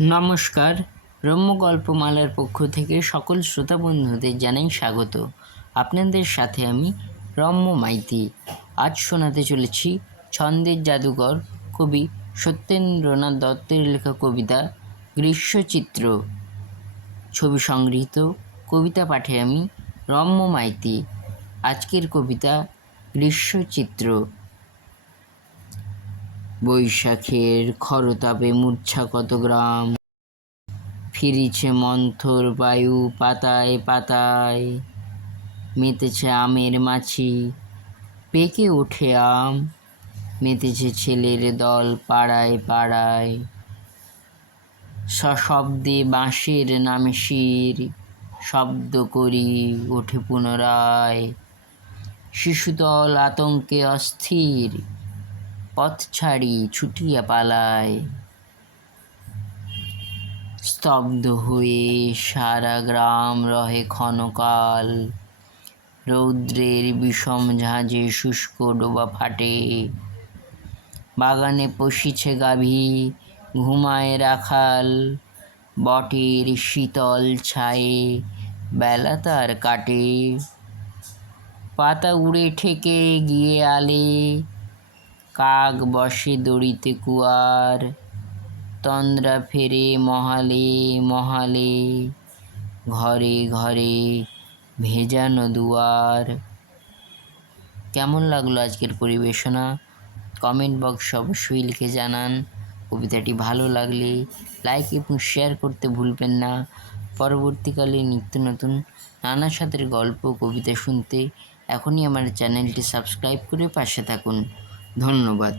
নমস্কার। রম্য গল্পমালার পক্ষ থেকে সকল শ্রোতা বন্ধুদের জানাই স্বাগত। আপনাদের সাথে আমি রম্য মাইতি। আজ শোনাতে চলেছি ছন্দের জাদুকর কবি সত্যেন্দ্রনাথ দত্তের লেখা কবিতা গ্রীষ্মচিত্র। ছবি সংগৃহীত। কবিতা পাঠে আমি রম্য মাইতি। আজকের কবিতা গ্রীষ্মচিত্র। বৈশাখের খরতাপে মূর্ছা কত গ্রাম, ফিরিছে মন্থর বায়ু পাতায় পাতায়। মেতেছে আমের মাছি, পেকে ওঠে আম, মেতেছে ছেলের দল পাড়ায় পাড়ায়। সশব্দে বাঁশের নামে শির, শব্দ করি ওঠে পুনরায়। শিশুদল আতঙ্কে অস্থির, পথ ছাড়ি ছুটিয়া পালায়। স্তব্ধ হয়ে সারা গ্রাম রহে ক্ষণকাল, রৌদ্রের বিষম ঝাঁঝে শুষ্ক ডোবা ফাটে। বাগানে পশিছে গাভী, ঘুমায় রাখাল, বটের শীতল ছায়ে বেলা তার কাটে। পাতা উড়ে ঠেকে গিয়ে আলে, কাক বসে দড়িতে কুয়ার। তন্দ্রা ফেরে মহালে মহালে, ঘরে ঘরে ভেজানো দুয়ার। কেমন লাগলো আজকের পরিবেশনা? কমেন্ট বক্সে অবশ্যই লিখে জানান। কবিতাটি ভালো লাগলে লাইক এবং শেয়ার করতে ভুলবেন না। পরবর্তীকালে নিত্য নতুন নানা স্বাদের গল্প কবিতা শুনতে এখনই আমার চ্যানেলটি সাবস্ক্রাইব করে পাশে থাকুন। ধন্যবাদ।